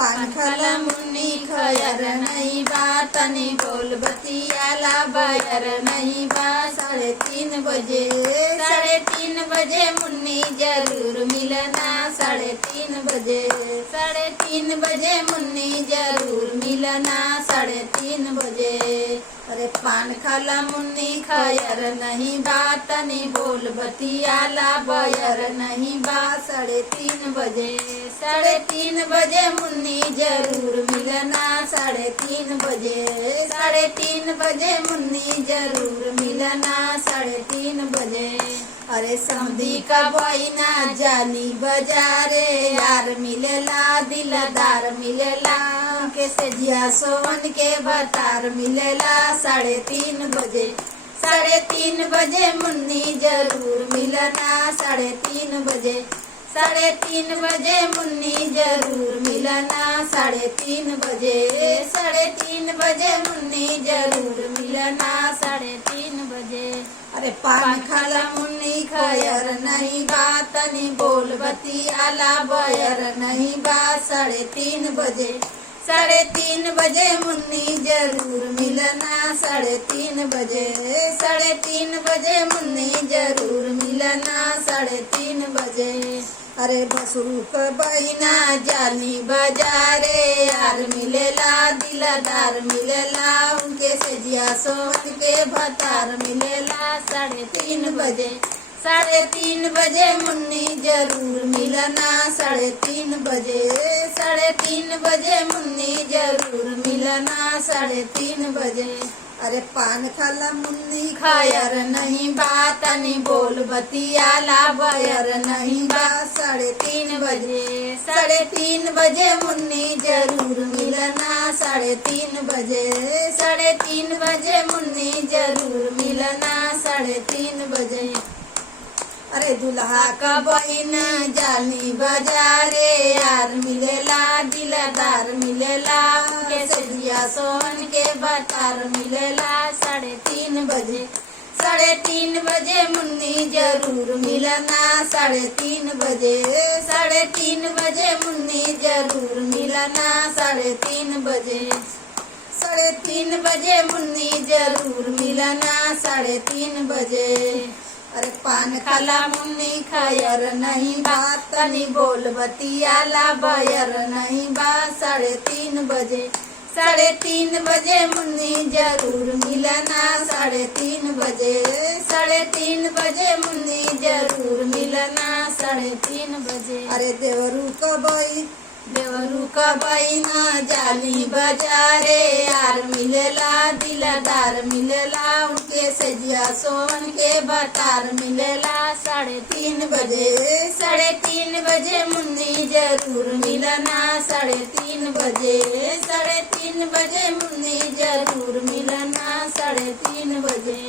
पान खाला मुन्नी खयर नहीं बा, तनी बोल बतियाला बयर नहीं बा। 3:30 बजे 3:30 बजे मुन्नी जरूर मिलना। 3:30 बजे 3:30 बजे मुन्नी जरूर मिलना। 3:30 बजे अरे पान खाला मुन्नी खयर नहीं बा, तनी बोल बतियाला बयर नहीं बा। 3:30 बजे 3:30 बजे मुन्नी जरूर मिलना। 3:30 बजे 3:30 बजे मुन्नी जरूर मिलना। 3:30 बजे अरे समधी का बहिना जानी बाजारे, यार मिलेला दिलदार मिलेला, कैसे जिया सोवन के बतार मिलेला। 3:30 बजे 3:30 बजे मुन्नी जरूर मिलना। 3:30 बजे 3:30 बजे मुन्नी जरूर मिलना। 3:30 बजे 3:30 बजे मुन्नी जरूर मिलना। 3:30 बजे अरे पान खाला मुन्नी खयर नहीं बा, तनी बोल बतियाला बयर नहीं बा। 3:30 बजे 3:30 बजे मुन्नी जरूर मिलना। 3:30 बजे 3:30 बजे मुन्नी जरूर मिलना। 3:30 बजे अरे बसरू का बहिना जानी बाजारे, यार मिलेला दिलदार मिलेला, उनके से जिया सोवन के भतार मिलेला। 3:30 बजे 3:30 बजे मुन्नी जरूर मिलना। 3:30 बजे 3:30 बजे मुन्नी जरूर मिलना। 3:30 बजे अरे पान खाला मुन्नी खयर नहीं बा, तनी बोल बतियाला बयर नहीं बा। 3:30 बजे 3:30 बजे मुन्नी जरूर मिलना। 3:30 बजे 3:30 बजे मुन्नी जरूर मिलना। 3:30 बजे अरे दुल्हा का बहिन जानी बाजारे, यार मिलेला दिलदार मिलेला, कैसे जिया सोन के बतार मिलेला। 3:30 बजे 3:30 बजे मुन्नी जरूर मिलना। 3:30 बजे 3:30 बजे मुन्नी जरूर मिलना। 3:30 बजे 3:30 बजे मुन्नी जरूर मिलना। 3:30 बजे अरे पान खाला मुन्नी खयर नहीं बा, तनी बोल बतियाला बयर नहीं बा। 3:30 बजे 3:30 बजे मुन्नी जरूर मिलना। 3:30 बजे 3:30 बजे मुन्नी जरूर मिलना। 3:30 बजे अरे देवरू का बहिना जाली बाजारे, यार मिलेला दिलदार मिलेला, उनके से जिया सोवन के बतार मिलेला। 3:30 बजे 3:30 बजे मुन्नी जरूर मिलना। 3:30 बजे 3:30 बजे मुन्नी जरूर मिलना। 3:30 बजे